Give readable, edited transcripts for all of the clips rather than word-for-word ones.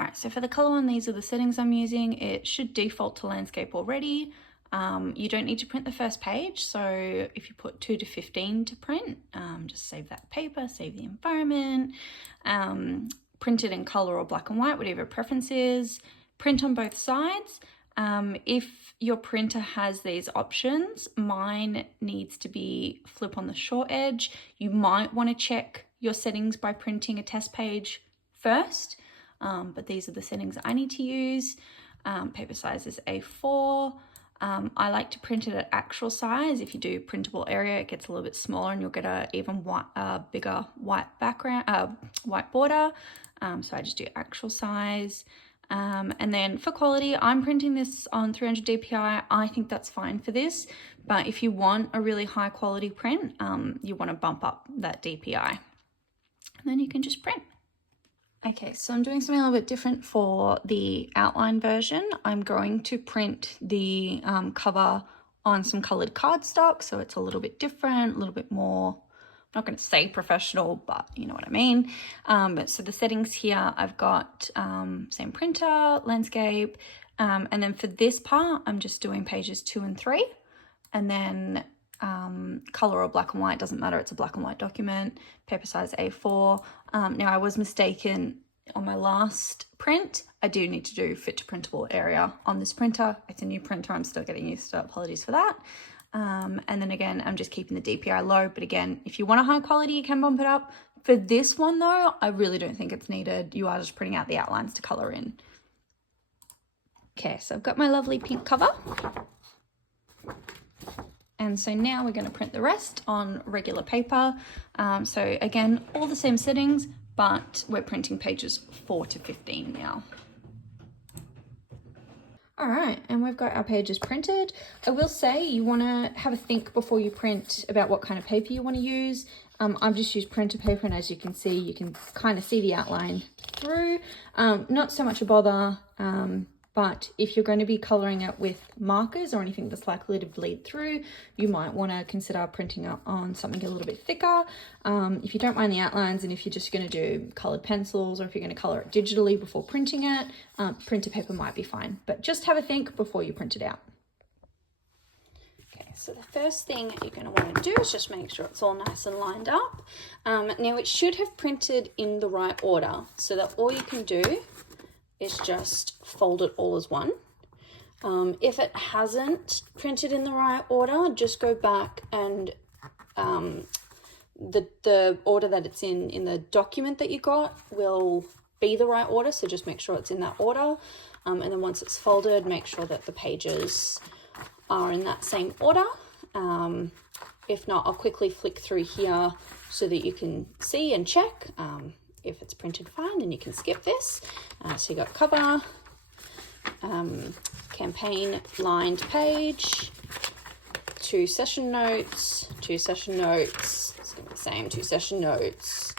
All right, so for the color one, these are the settings I'm using. It should default to landscape already. You don't need to print the first page, so if you put 2 to 15 to print, just save that paper, save the environment, print it in color or black and white, whatever your preference is. Print on both sides. If your printer has these options, mine needs to be flip on the short edge. You might want to check your settings by printing a test page first, but these are the settings I need to use. Paper size is A4. I like to print it at actual size. If you do printable area, it gets a little bit smaller and you'll get a even bigger white background, white border. So I just do actual size. And then for quality, I'm printing this on 300 DPI. I think that's fine for this, but if you want a really high quality print, you want to bump up that DPI. And then you can just print. Okay, so I'm doing something a little bit different for the outline version. I'm going to print the cover on some colored cardstock, so it's a little bit different, a little bit more, I'm not going to say professional, but you know what I mean. So the settings here, I've got same printer, landscape, and then for this part, I'm just doing pages 2 and 3, and then color or black and white, doesn't matter, it's a black and white document, paper size A4. Now I was mistaken on my last print. I do need to do fit to printable area on this printer. It's a new printer, I'm still getting used to it, apologies for that. And then again, I'm just keeping the DPI low, but again, if you want a high quality, you can bump it up. For this one though, I really don't think it's needed. You are just printing out the outlines to color in. Okay, so I've got my lovely pink cover. And so now we're going to print the rest on regular paper. So again, all the same settings, but we're printing pages 4 to 15 now. All right, and we've got our pages printed. I will say you want to have a think before you print about what kind of paper you want to use. I've just used printer paper, and as you can see, you can kind of see the outline through. Not so much a bother, but if you're going to be colouring it with markers or anything that's likely to bleed through, you might want to consider printing it on something a little bit thicker. If you don't mind the outlines, and if you're just going to do coloured pencils, or if you're going to colour it digitally before printing it, printer paper might be fine. But just have a think before you print it out. Okay, so the first thing you're going to want to do is just make sure it's all nice and lined up. Now it should have printed in the right order, so that all you can do is just fold it all as one. If it hasn't printed in the right order, just go back and the order that it's in the document that you got will be the right order, so just make sure it's in that order. And then once it's folded, make sure that the pages are in that same order. If not, I'll quickly flick through here so that you can see and check. If it's printed fine, then you can skip this. So you got cover, campaign lined page, 2 session notes, 2 session notes. It's gonna be the same, 2 session notes.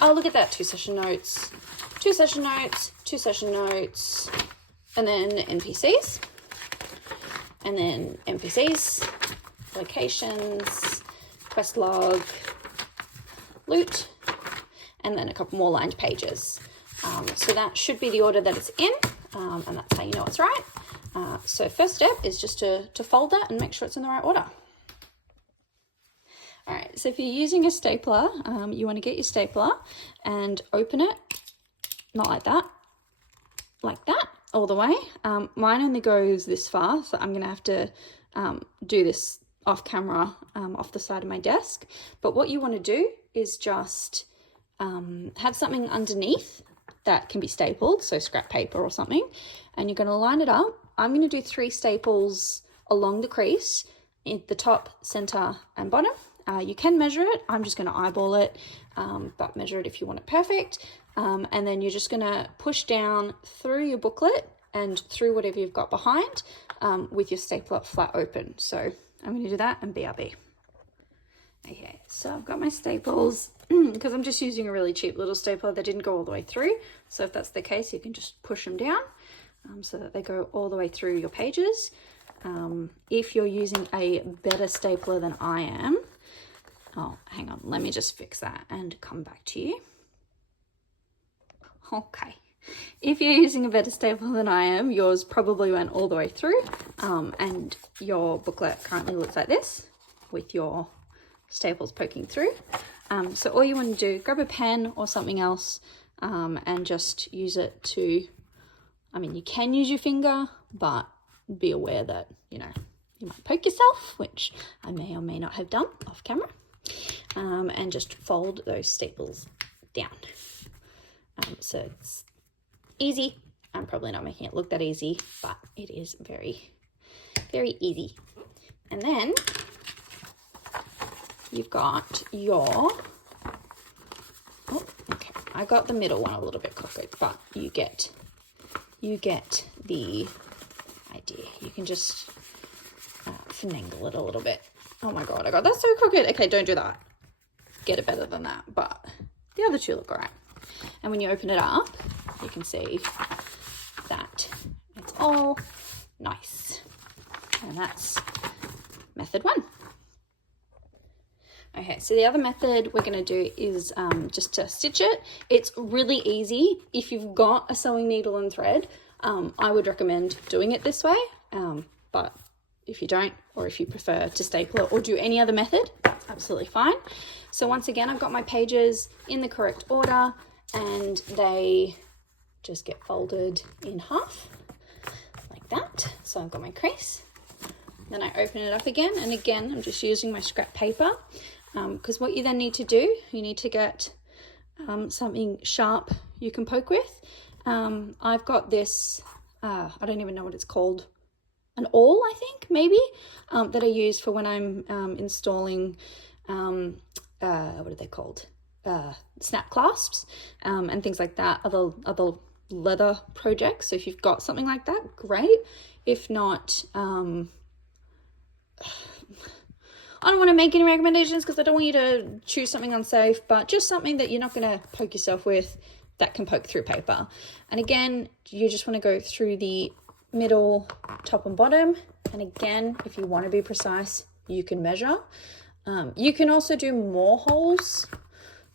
Oh, look at that, 2 session notes, 2 session notes, 2 session notes, and then NPCs, and then NPCs, locations, quest log, loot, and then a couple more lined pages. So that should be the order that it's in, and that's how you know it's right. So first step is just to fold that and make sure it's in the right order. All right, so if you're using a stapler, you want to get your stapler and open it, not like that, all the way. Mine only goes this far, so I'm gonna have to do this off camera, off the side of my desk. But what you want to do is just have something underneath that can be stapled, so scrap paper or something, and you're going to line it up. I'm going to do 3 staples along the crease in the top, center, and bottom. You can measure it. I'm just going to eyeball it, but measure it if you want it perfect. And then you're just going to push down through your booklet and through whatever you've got behind with your stapler flat open. So I'm going to do that and BRB. Okay, so I've got my staples because I'm just using a really cheap little stapler that didn't go all the way through. So if that's the case, you can just push them down so that they go all the way through your pages. If you're using a better stapler than I am, oh, hang on, let me just fix that and come back to you. Okay, If you're using a better staple than I am, yours probably went all the way through, and your booklet currently looks like this with your staples poking through. So all you want to do, grab a pen or something else, and just use it to, I mean, you can use your finger, but be aware that, you know, you might poke yourself, which I may or may not have done off camera, and just fold those staples down. So it's easy. I'm probably not making it look that easy, but it is very, very easy. And then you've got your, oh, okay, I got the middle one a little bit crooked, but you get the idea. You can just finagle it a little bit. Oh my god, I got that so crooked. Okay, don't do that. Get it better than that, but the other two look alright. And when you open it up, you can see that it's all nice. And that's method one. Okay, so the other method we're going to do is just to stitch it. It's really easy. If you've got a sewing needle and thread, I would recommend doing it this way. But if you don't, or if you prefer to staple it or do any other method, that's absolutely fine. So once again, I've got my pages in the correct order, and they just get folded in half like that. So I've got my crease, then I open it up again, and again I'm just using my scrap paper, because what you then need to do, you need to get something sharp you can poke with. I've got this, I don't even know what it's called, an awl, I think, maybe, that I use for when I'm installing, what are they called? Snap clasps and things like that, other leather projects. So if you've got something like that, great. If not, I don't want to make any recommendations because I don't want you to choose something unsafe, but just something that you're not going to poke yourself with that can poke through paper. And again, you just want to go through the middle, top and bottom. And again, if you want to be precise, you can measure. You can also do more holes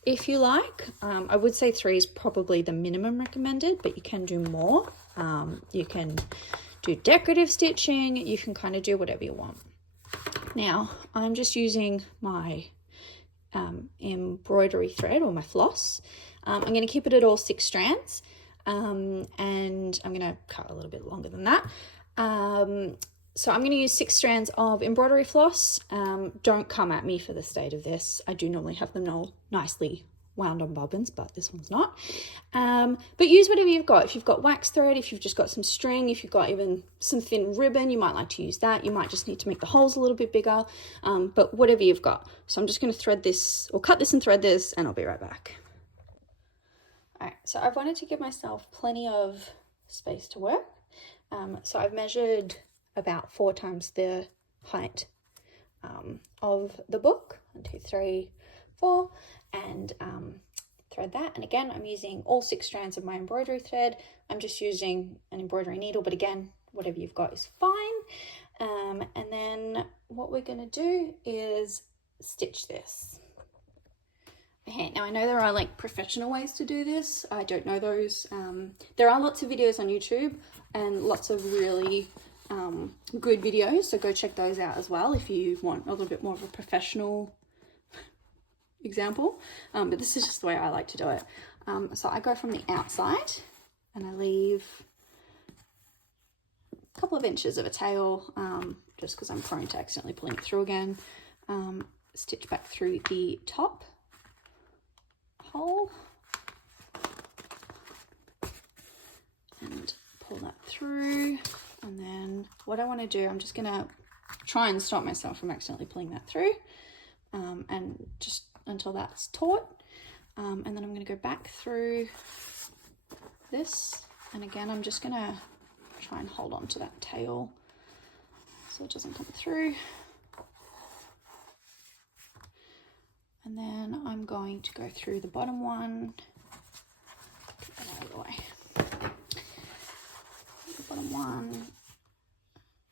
if you like. I would say 3 is probably the minimum recommended, but you can do more. You can do decorative stitching. You can kind of do whatever you want. Now, I'm just using my embroidery thread or my floss. I'm going to keep it at all 6 strands, and I'm going to cut a little bit longer than that. So I'm going to use 6 strands of embroidery floss. Don't come at me for the state of this. I do normally have them all nicely wound on bobbins, but this one's not. But use whatever you've got. If you've got wax thread, if you've just got some string, if you've got even some thin ribbon, you might like to use that. You might just need to make the holes a little bit bigger, but whatever you've got. So I'm just going to thread this, or cut this and thread this, and I'll be right back. All right, so I've wanted to give myself plenty of space to work. So I've measured about 4 times the height of the book. 1, 2, 3, 4, and thread that. And again, I'm using all 6 strands of my embroidery thread. I'm just using an embroidery needle, but again, whatever you've got is fine. And then what we're going to do is stitch this. Okay, now I know there are like professional ways to do this. I don't know those. There are lots of videos on YouTube and lots of really good videos, so go check those out as well if you want a little bit more of a professional example, but this is just the way I like to do it. So I go from the outside and I leave a couple of inches of a tail, just because I'm prone to accidentally pulling it through again. Stitch back through the top hole and pull that through. And then what I want to do, I'm just going to try and stop myself from accidentally pulling that through, and just until that's taut. And then I'm going to go back through this, and again I'm just going to try and hold on to that tail so it doesn't come through. And then I'm going to go through the bottom one, get that out of the way. The bottom one,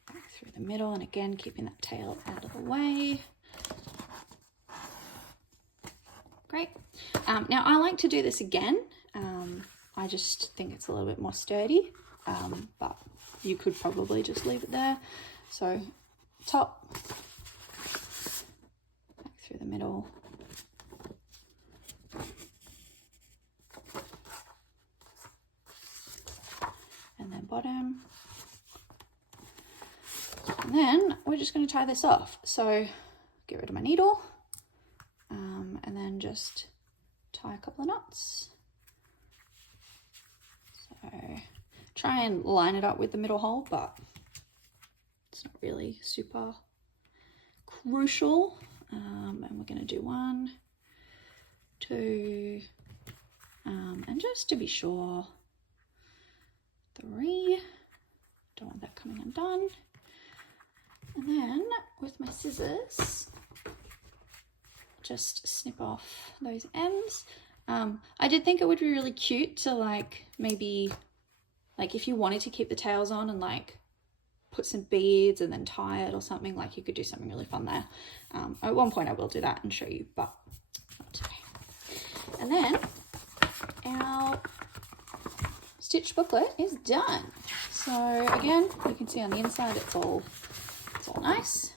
back through the middle, and again keeping that tail out of the way. Great. Now I like to do this again. I just think it's a little bit more sturdy, but you could probably just leave it there. So top, back through the middle, and then bottom. And then we're just going to tie this off. So get rid of my needle, and then just tie a couple of knots. So try and line it up with the middle hole, but it's not really super crucial. And we're going to do 1, 2, and just to be sure, 3. Don't want that coming undone. And then with my scissors, just snip off those ends. I did think it would be really cute to like maybe like if you wanted to keep the tails on and like put some beads and then tie it or something, like you could do something really fun there. At one point I will do that and show you, but not today. And then our stitch booklet is done. So again, you can see on the inside it's all nice.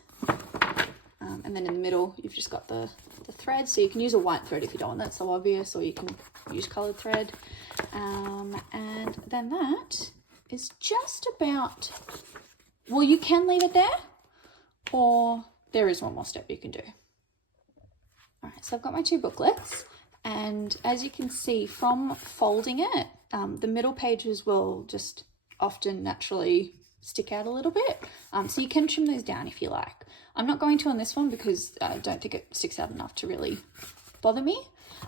And then in the middle you've just got the thread, so you can use a white thread if you don't want that so obvious, or you can use coloured thread. And then that is just about, well, you can leave it there, or there is one more step you can do. All right, so I've got my 2 booklets, and as you can see from folding it, the middle pages will just often naturally stick out a little bit. So you can trim those down if you like. I'm not going to on this one because I don't think it sticks out enough to really bother me.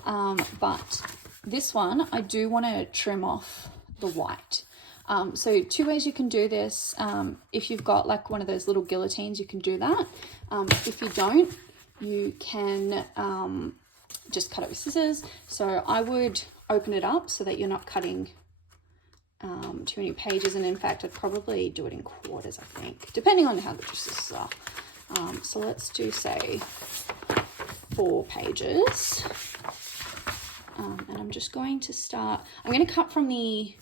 But this one, I do want to trim off the white. So 2 ways you can do this. If you've got like one of those little guillotines, you can do that. If you don't, you can just cut it with scissors. So I would open it up so that you're not cutting too many pages, and in fact I'd probably do it in quarters, I think, depending on how good your scissors are. So let's do say 4 pages, and I'm just going to start, I'm going to cut from the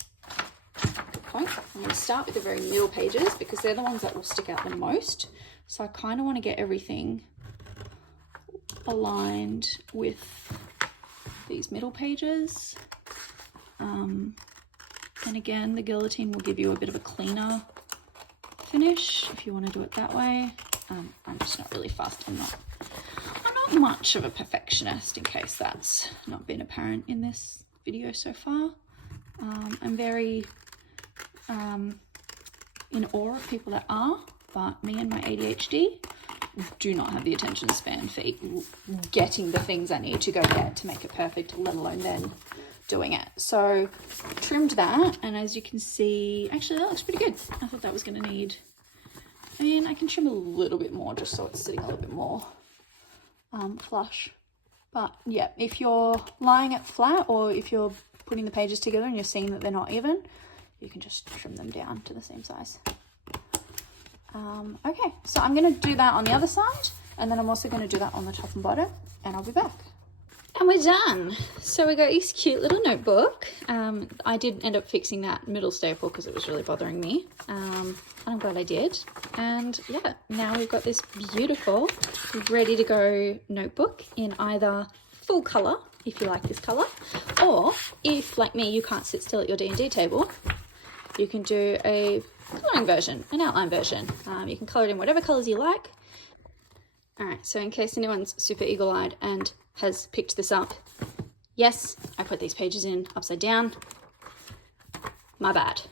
point. I'm going to start with the very middle pages because they're the ones that will stick out the most. So I kind of want to get everything aligned with these middle pages. And again, the guillotine will give you a bit of a cleaner finish if you want to do it that way. I'm just not really fussed. I'm not much of a perfectionist, in case that's not been apparent in this video so far. I'm very in awe of people that are, but me and my ADHD do not have the attention span for getting the things I need to go get to make it perfect, let alone then doing it. So trimmed that, and as you can see, actually that looks pretty good. I thought that was going to need, I mean, I can trim a little bit more just so it's sitting a little bit more flush. But yeah, if you're lying it flat, or if you're putting the pages together and you're seeing that they're not even, you can just trim them down to the same size. Okay, so I'm going to do that on the other side, and then I'm also going to do that on the top and bottom, and I'll be back. And we're done. So we got this cute little notebook. I did end up fixing that middle staple because it was really bothering me. And I'm glad I did. And yeah, now we've got this beautiful, ready to go notebook in either full colour, if you like this colour, or if, like me, you can't sit still at your D&D table, you can do a colouring version, an outline version. You can colour it in whatever colours you like. All right, so in case anyone's super eagle-eyed and has picked this up, yes, I put these pages in upside down. My bad.